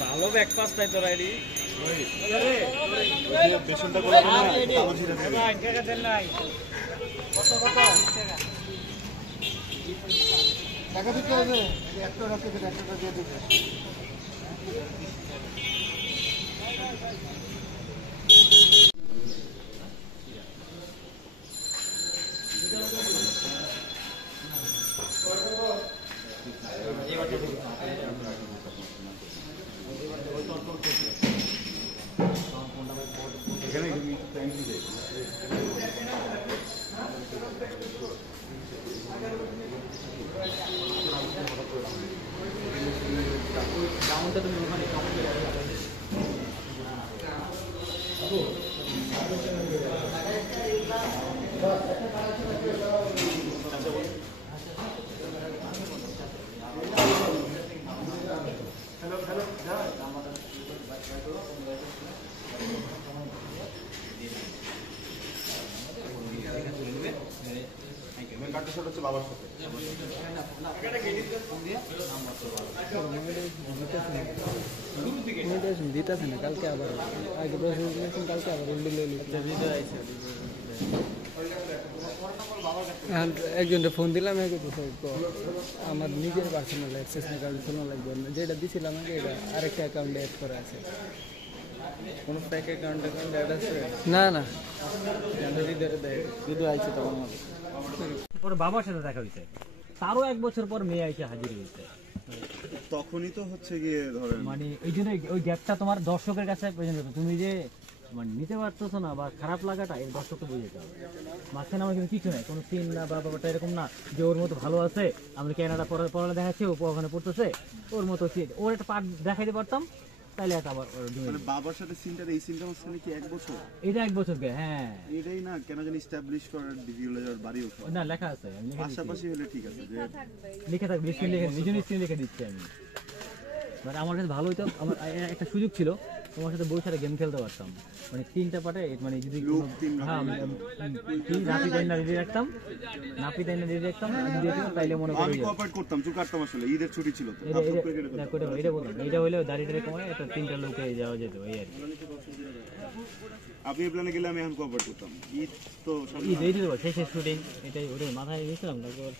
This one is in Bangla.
ভালো ব্যাগ পাঁচটাই তো রাইডি টাকা দিতে হবে, একটা রাখতে একটা দিয়ে দিবে। দিতেছে না কালকে আবার আগে কালকে আবার একজনকে ফোন দিলাম আমার নিজের পার্সোনাল অ্যাক্সেস কার্ড খোলা লাগবে না, যেটা দিছিলাম আগে এটা আরেকটা অ্যাকাউন্টে অ্যাড করা আছে। কোনো ফেক অ্যাকাউন্টে অ্যাড আছে? না না, শুধু আইছে তখন ওর বাবার সাথে দেখা হয়েছে, তারও 1 বছর পর মেয়ে আইসে হাজির হয়েছে। তখনই তো হচ্ছে গিয়ে ধরেন মানে এই জন্য ওই গ্যাপটা তোমার দর্শকের কাছে পর্যন্ত তুমি যে মানে নিতে পারতেছো না বা খারাপ লাগাটা এই দর্শককে বুঝতে হবে। মাঝখানে আমার কিন্তু কিছু নাই, কোনো সিন না বা ব্যাপারটা এরকম না যে ওর মতো ভালো আছে, আমরা ক্যানাডা পড়ালে দেখাচ্ছি ও ওখানে পড়তেছে, ওর মতো ওর একটা পার্ট দেখাইতে পারতাম, তাইলে একটা আবার মানে বাবার সাথে সিনটার এই সিনটা মাঝখানে কি 1 বছর? এটা 1 বছর গে। হ্যাঁ এটাই না কেন জানি এস্টাবলিশ করার ডিভিউলার বাড়িও না লেখা আছে, আমি পাশাপাশি হলে ঠিক আছে যে লিখে থাকবে, স্ক্রিন লিখে নিজের স্ক্রিন লিখে দিচ্ছি আমি। মানে আমার কাছে ভালো হইতো, আমার একটা সুযোগ ছিল তোমার সাথে বই সাথে গেম খেলতে পারতাম, মানে 3টা পার্টে মানে যদি নাপি দাইনা রেডি রাখতাম, তাইলে মনে করি আমি কোঅপারেট করতাম, চুল কাটতাম আসলে ঈদের ছুটি ছিল তো এটা বলতাম, এটা হইলে দাড়িটা কমায় এটা 3টা লোকে যাওয়া যেত এই আর কি। আপনি প্ল্যানে গেলে আমি এখন কোঅপারেট করতাম। ঈদ তো ঈদ এই তো শেষের শুটিং, এটাই ওদের মাথায় নিয়েছিলাম, তারপর